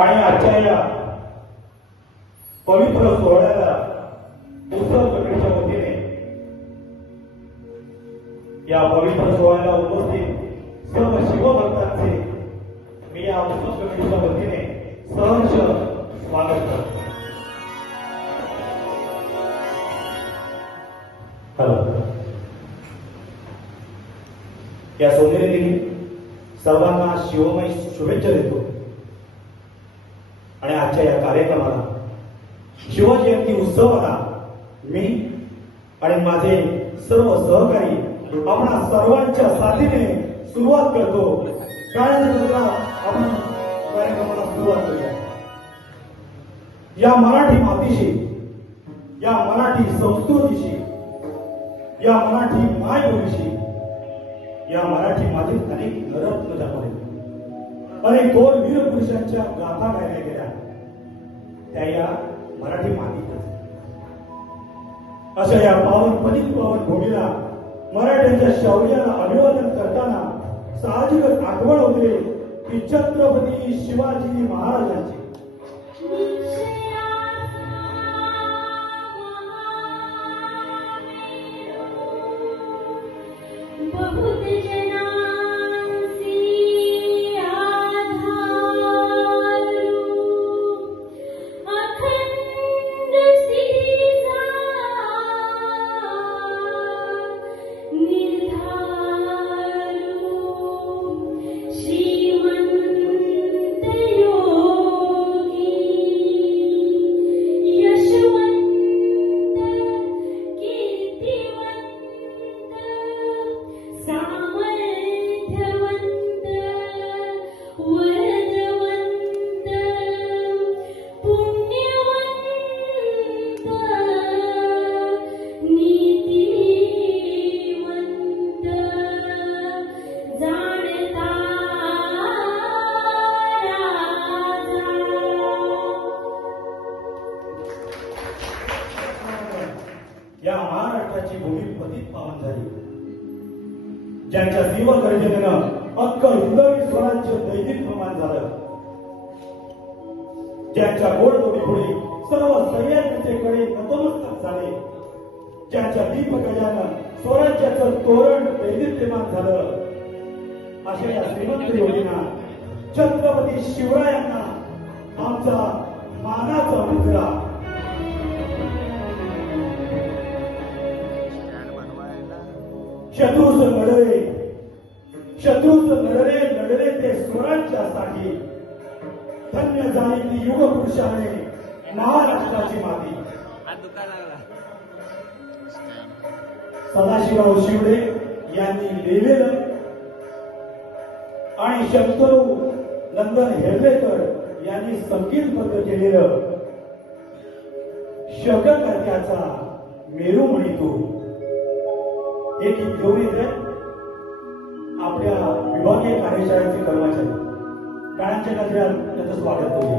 आणि आजच्या या पवित्र सोहळ्याला उत्सव कमिटीच्या वतीने या पवित्र सोहळ्याला उपस्थित सर्व शिवभक्तांचे मी या उत्सव कमिटीच्या वतीने सहर्ष स्वागत करतो. या सोनेरी दिनी सर्वांना शिवमय शुभेच्छा देतो आणि आजच्या या कार्यक्रमाला शिवजयंती उत्सवाला मी आणि माझे सर्व सहकारी आपण सर्वांच्या साथीने सुरुवात करतो. आपण कार्यक्रमाला सुरुवात करूया. या मराठी मातीशी, या मराठी संस्कृतीशी, या मराठी मायबोलीशी, या मराठी मातीत अनेक नररत्न जन्मले, अनेक थोर वीर पुरुषांच्या गाथा गायल्या गेल्या त्या या मराठी मातीत. अशा या पावन भूमीला मराठ्यांच्या शौर्याला अभिवादन करताना साहजिकच आठवण होते की छत्रपती शिवाजी महाराजांची. या महाराष्ट्राची भूमी पतित पावन झाली, ज्यांच्या जीवगर्जनेनं अख्ख हिंदवी स्वराज्य दैदिप्यमान झालं, ज्यांच्या गोडदोडीपुढे सर्व सह्याद्रीचे कडे नतमस्तक झाले, ज्यांच्या दीपगजानं स्वराज्याचं तोरण दैदिप्यमान झालं, अशा या श्रीमंत योजना छत्रपती शिवरायांना आमचा मानाचा मुजरा. शत्रूच लढले ते स्वराज्यासाठी, धन्य झाली ती युगपुरुषाने महाराष्ट्राची माती. सदाशिवराव शिवडे यांनी लिहिलेलं आणि शंतनू नंदन हेर्लेकर यांनी संगीतबद्ध केलेलं शककर्त्याचा मेरुमणी तू हे गीत घेऊन येते आपल्या विभागीय कार्यशाळेचे कर्मचारी. टाळ्यांच्या गजरात त्याचं स्वागत करूया.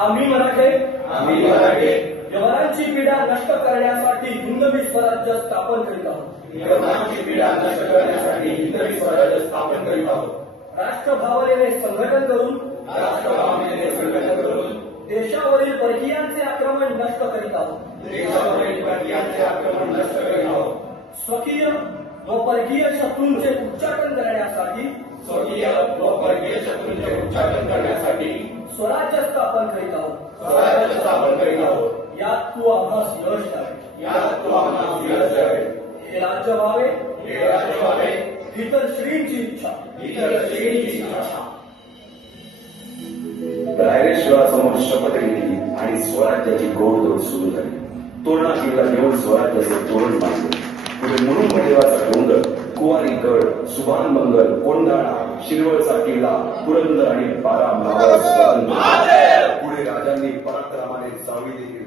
आम्ही मराठे आम्ही मराठे यवनांची पीडा नष्ट करण्यासाठी हिंदवी स्वराज्य स्थापन करीत आहोत. यवनांची पीडा नष्ट करण्यासाठी हिंदवी स्वराज्य स्थापन करीत आहोत. राष्ट्रभावनेने संघटन करून राष्ट्रभावनेने संघटन करून देशावरील परकीयांचे आक्रमण नष्ट करीत आहोत. देशावरील परकीयांचे आक्रमण नष्ट करीत आहोत. स्वकीय व परकीय शत्रूंचे उच्चाटन करण्यासाठी स्वकीय व परकीय शत्रूंचे उच्चाटन करण्यासाठी स्वराज्य स्थापन करीत आहोत. स्वराज्य स्थापन करीत आहोत. यात तू आम्हास यश द्यावे. यात तू आम्हाला यश द्यावे. हे राज्य व्हावे हे राज्य व्हावे इतर श्रींची इच्छा. इतर श्रेणीची इच्छा. रायरेश्वरासमोर शपथ घेतली आणि स्वराज्याची गोडदोड सुरू झाली. तोरणा किल्ला घेऊन स्वराज्याचे तोरण बांधले. पुढे मुरुंबदेवाचा डोंगर, कुवारी गड, सुभान मंगल, कोंढाणा, शिरवळचा किल्ला, पुरंदर आणि बारा मावळ स्वतंत्र. पुढे राजांनी पराक्रमाने चावी दिली.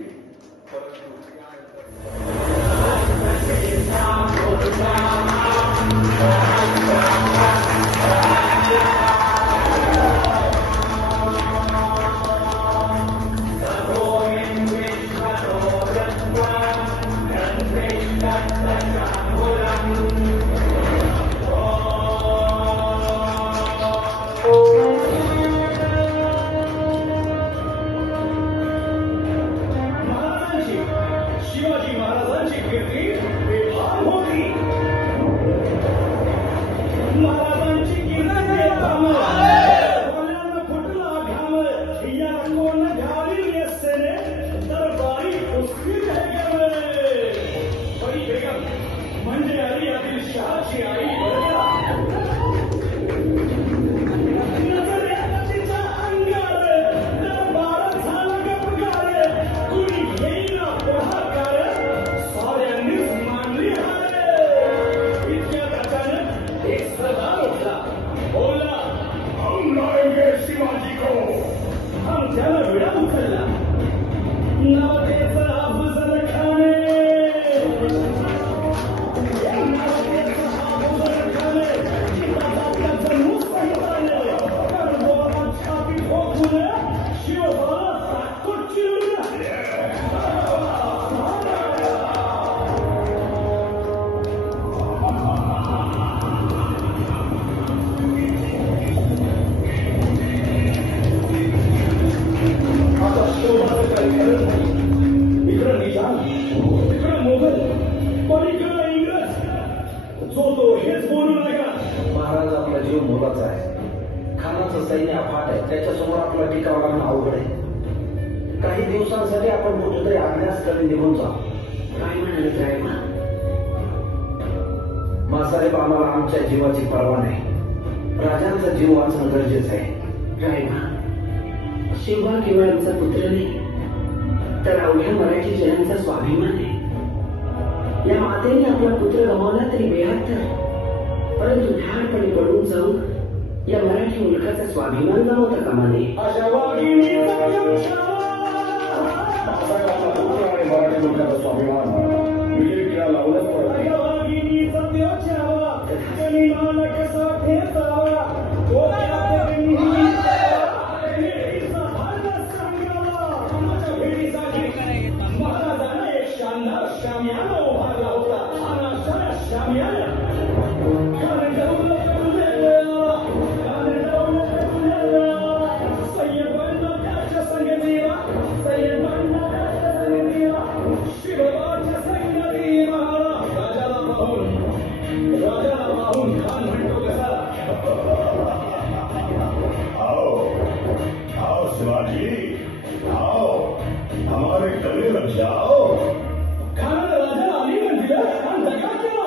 शिवाजी महाराजांची कीर्ती बेभान होती. महाराजांची कीर्ती बेभान डोळ्यानं फुटला घाम. या कोण घाली नेसेने दरबारी कुस्ती गेले. बडी बेगम म्हणजे आली आदिल शहाची आई बरं. तिच्या अंगावर दरबार झाला गपगार. कुणी येईना पुढाकार, साऱ्यांनीच मानली हार. इतक्यात अचानक एक सरदार उठला. बोला, हम लाएंगे शिवाजी को. हम त्याला विडा उचलला. नाव त्याचं अफजल खाने. इकडं निजाम, तिकडं मोगल, पलीकडं इंग्रज. जो तो हेच बोलू नका. महाराज आपला जीव मोलाचा आहे. खानाचं सैन्य अफाट आहे. त्याच्यासमोर आपला टिकाव लागणं अवघड आहे. काही दिवसांसाठी आपण कुठेतरी अभ्यासकडे निघून जाऊ. काय म्हणाले साहेब? मासाहेब, आम्हाला आमच्या जीवाची पर्वा नाही. राजांचा जीव वाचणं गरजेचं आहे. शिवबा केवळ आमचा पुत्र नाही, तर अवघ्या मराठी जनांचा स्वाभिमान आहे. या मातेने आपला पुत्र गमावला तरी बेहत्तर, परंतु ठारपणे पडून जाऊन या मराठी मुलकाचा स्वाभिमान गमावता कामा नये. अशा वाघिणीचा आणि मराठी लोकांचा स्वाभिमान विजय किल्ला लावूनच पडत. वाघिणीचा त्याच्यावा गनिमान कसा ठेचावा. महाराजांना एक शानदार शामियाना उभारला होता. शामियाना राजाला पाहून खान म्हणतो कसा. आओ शिवाजी, आओ हमारे गले लग जाओ. खानाला राजाला आली म्हणतील आणि दगा केला.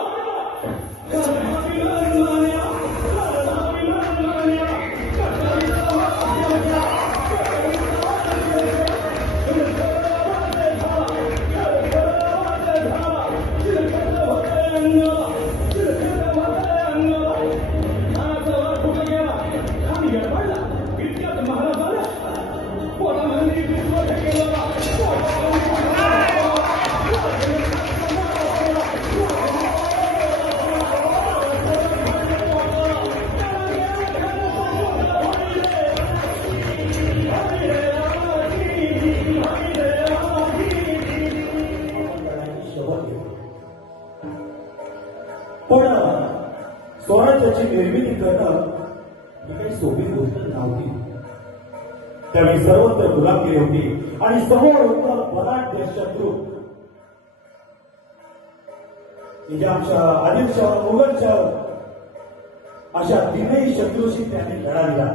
लढाईची शपथ घेऊ. पण स्वराज्याची निर्मिती करणं ही काही सोपी गोष्ट नव्हती. त्यावेळी सर्वत्र गुलामगिरी होती आणि समोर होता बलाढ्य शत्रू. निजामशाह, आदिलशाह, मुघलशाह अशा तीनही शत्रूशी त्यांनी लढा दिला.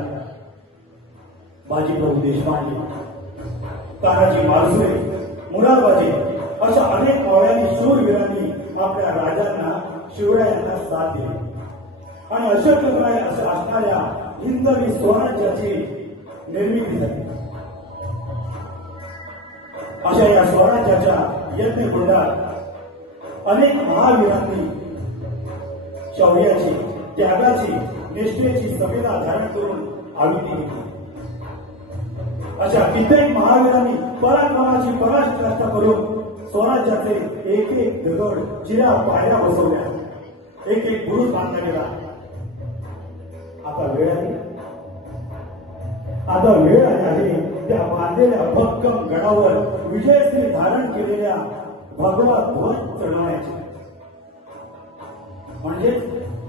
बाजीप्रभू देशपांडे, तानाजी मालुसरे, मुरारबाजी अशा अनेक मावळ्यांनी शूरवीरांनी आपल्या राजांना, शिवरायांना साथ दिली आणि अशक्यप्राय अशा असणाऱ्या हिंदवी स्वराज्याची निर्मिती झाली. अशा या स्वराज्याच्या यज्ञकुंडात अनेक महावीरांनी शौर्याची, त्यागाची, निष्ठेची सभेला धारण करून आहुती दिली. अशा कित्येक महावीरांनी पराक्रमाची पराकाष्ठा करून स्वराज्याचे एक एक दगड, चिरा, पायऱ्या बसवल्या, एक एक बुरुज बांधला गेला. आता वेळ आहे, आता वेळ आहे त्या बांधलेल्या भक्कम गडावर विजयश्री धारण केलेल्या भगवा ध्वज चढवण्याची, म्हणजे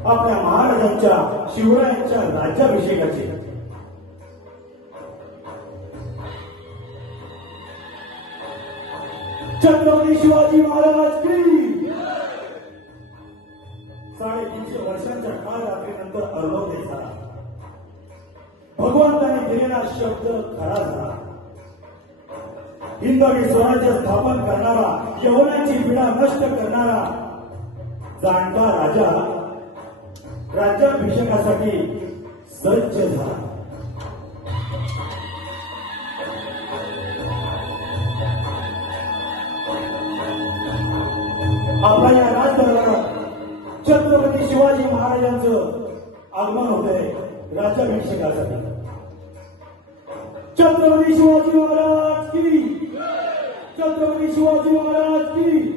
आपल्या महाराजांच्या, शिवरायांच्या राज्याभिषेकाची. छत्रपती शिवाजी महाराज की 350 वर्षांच्या काळ रात्रीनंतर अर्धोदय झाला. भगवंताने दिलेला शब्द खरा झाला. हिंदवी स्वराज्य स्थापन करणारा, यवनाची पीडा नष्ट करणारा जाणता राजा राज्याभिषेकासाठी सज्ज झाला. आपल्या या राजदरबारात छत्रपती शिवाजी महाराजांचं आगमन होतंय राज्याभिषेकासाठी. छत्रपती शिवाजी महाराज की, छत्रपती शिवाजी महाराज की.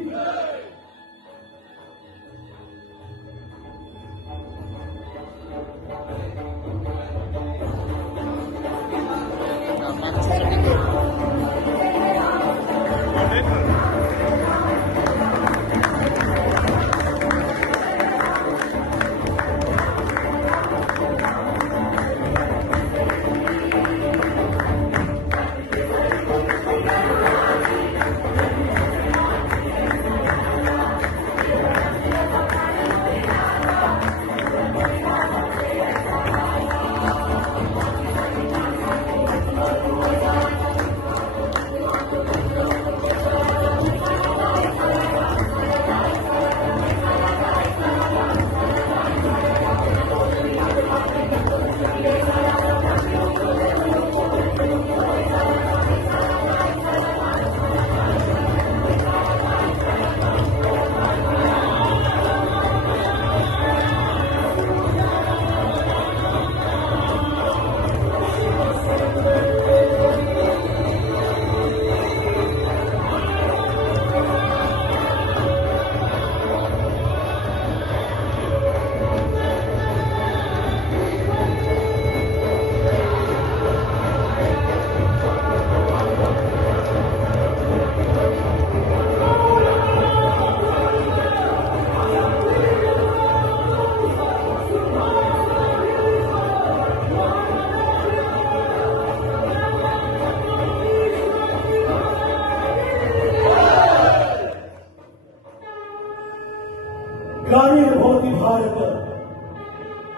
ग्लानिर्भवति भारत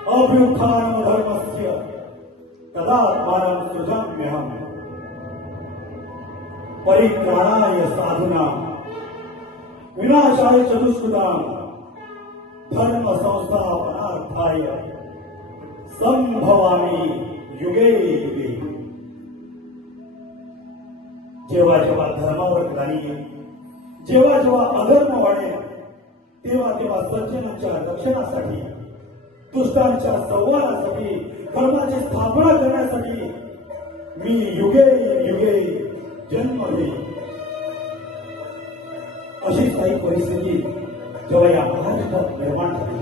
अभ्युत्थानं धर्मस्य तदात्मानं सृजाम्यहम् परित्राणाय साधूनां विनाशाय च दुष्कृतां धर्म संस्थापनार्थाय संभवामि युगे युगे. जेव्हा जेव्हा धर्मावर ग्लानी येईल, जेव्हा जेव्हा अधर्म वाढेल, तेव्हा तेव्हा सज्जनांच्या रक्षणासाठी, दुष्टांच्या संवारासाठी, धर्माची स्थापना करण्यासाठी मी युगे युगे जन्म घेईन. अशीच काही परिस्थिती जेव्हा या महाराष्ट्रात निर्माण झाली,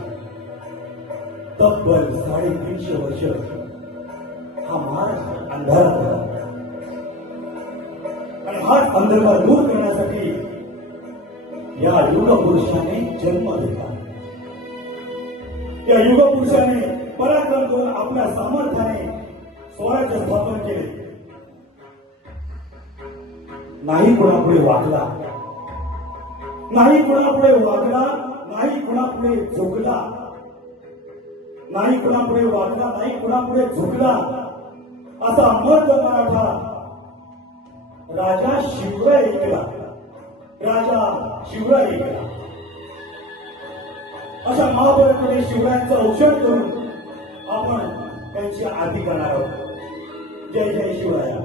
तब्बल 350 वर्ष हा महाराष्ट्र अंधारात होता आणि हाच अंधकार दूर करण्यासाठी या युग पुरुषाने जन्म घेतला. या युग पुरुषाने पराक्रम करून आपल्या सामर्थ्याने स्वराज्य स्थापन केले. नाही कुणापुढे वाकला, नाही कुणापुढे वाकला, नाही कुणापुढे झुकला, नाही कुणापुढे वाकला, नाही कुणापुढे झुकला असा मर्द मराठा राजा शिवराय ऐकला. राजा शिवराय ऐकला. अशा महाभारताने शिवरायांचं औषध करून आपण त्यांची आरती करणार आहोत. जय जय Shivraya.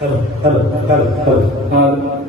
Hello hello hello hello.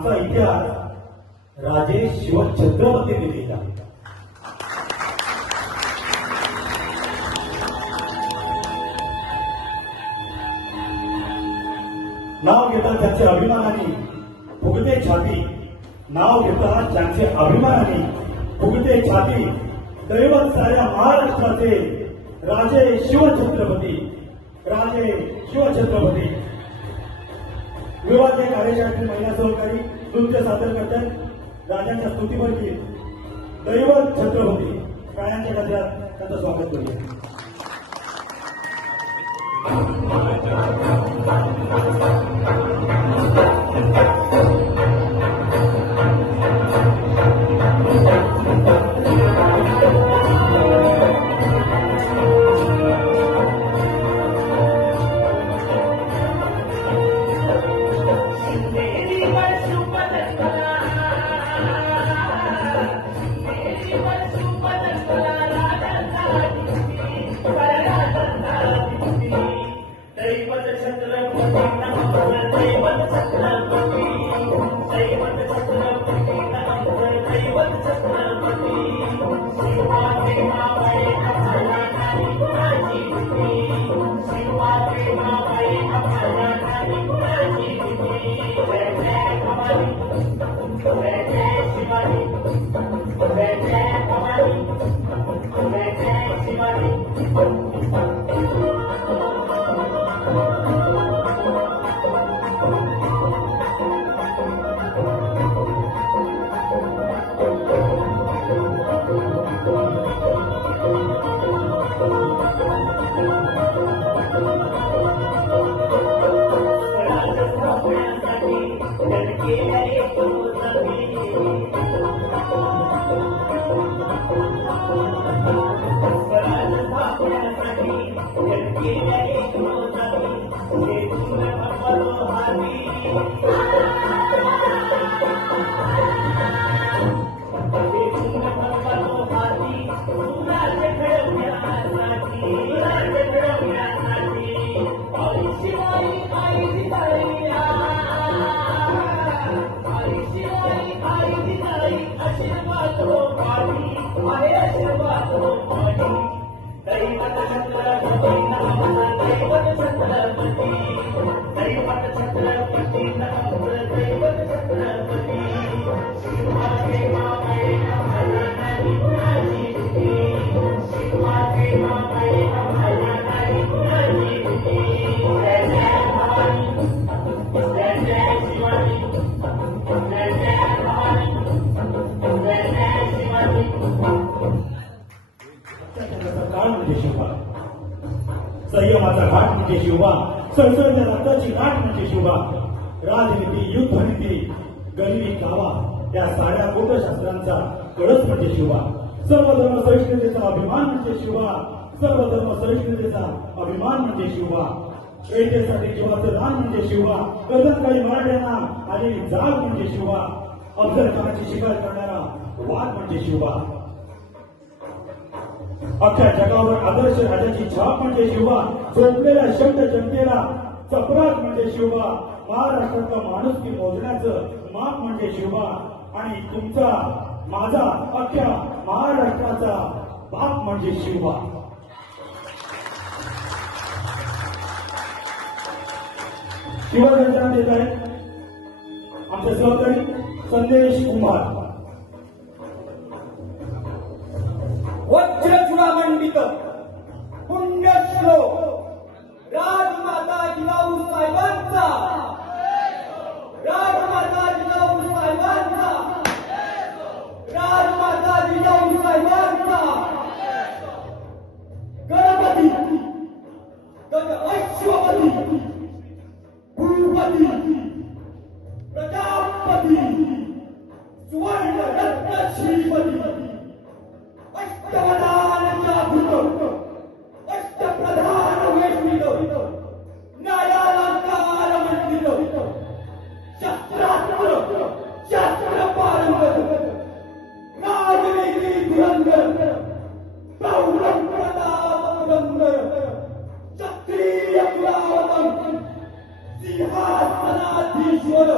आमचा इतिहास राजे शिवछत्रपतींनी लिहिला. नाव घेतात त्यांचे अभिमानाने फुगते छाती, नाव घेतात त्यांचे अभिमानाने फुगते छाती, दैवत साऱ्या महाराष्ट्राचे राजे शिवछत्रपती, राजे शिवछत्रपती. विवाद कार्यशाळेतील महिला सहकारी नृत्य सादर करतात राजांच्या स्तुतीवर गीत दैवत छत्रपती. प्राण्यांच्या गजरात त्यांचं स्वागत करूया. संयमाचा घाट म्हणजे शिवबा, संसदेच्या रक्ताची घाट म्हणजे शिवबा. राजनीती, युद्धनीती, गरिबी कावा या साऱ्या कोटशास्त्रांचा कळस म्हणजे शिवबा. सर्व धर्म सहिष्णुतेचा अभिमान म्हणजे शिवबा, सर्व धर्म सहिष्णुतेचा अभिमान म्हणजे शिवबा. एकतेसाठी जीवाचं दान म्हणजे शिवबा, कदमकाळी मराठ्यांना आलेली जाग म्हणजे शिवबा, अफजल खानाची शिकार करणारा वाघ म्हणजे शिवबा. अख्ख्या जगावर आदर्श राजाची छाप म्हणजे शिवबा, झोपलेल्या शब्द जनतेला चपराक म्हणजे शिवबा, महाराष्ट्रातला माणुसकी मोजण्याचं माप म्हणजे शिवबा, आणि तुमचा माझा अख्ख्या महाराष्ट्राचा बाप म्हणजे शिवबा. शिवजयंती देत आहेत आमचे सहकारी संदेश कुंभार. वज्रचूडामंडित पुण्यश्लोक राजमाता जिजाऊ साहेबांचा, राजमाता जिजाऊ साहेबांचा, राजमाता जिजाऊ साहेबांचा. गणपती गज ऐश्वपती भूपती प्रजापती सुवर्ण रत्न श्रीपती अष्टप्रधान जागृत अष्टप्रधान वेष्टित न्यायालंकार मंडित शस्त्रास्त्र शस्त्र पारंगत राजनीती धुरंधर प्रौढ प्रताप पुरंदर क्षत्रिय पुरावतम सिंहासनाधीश्वर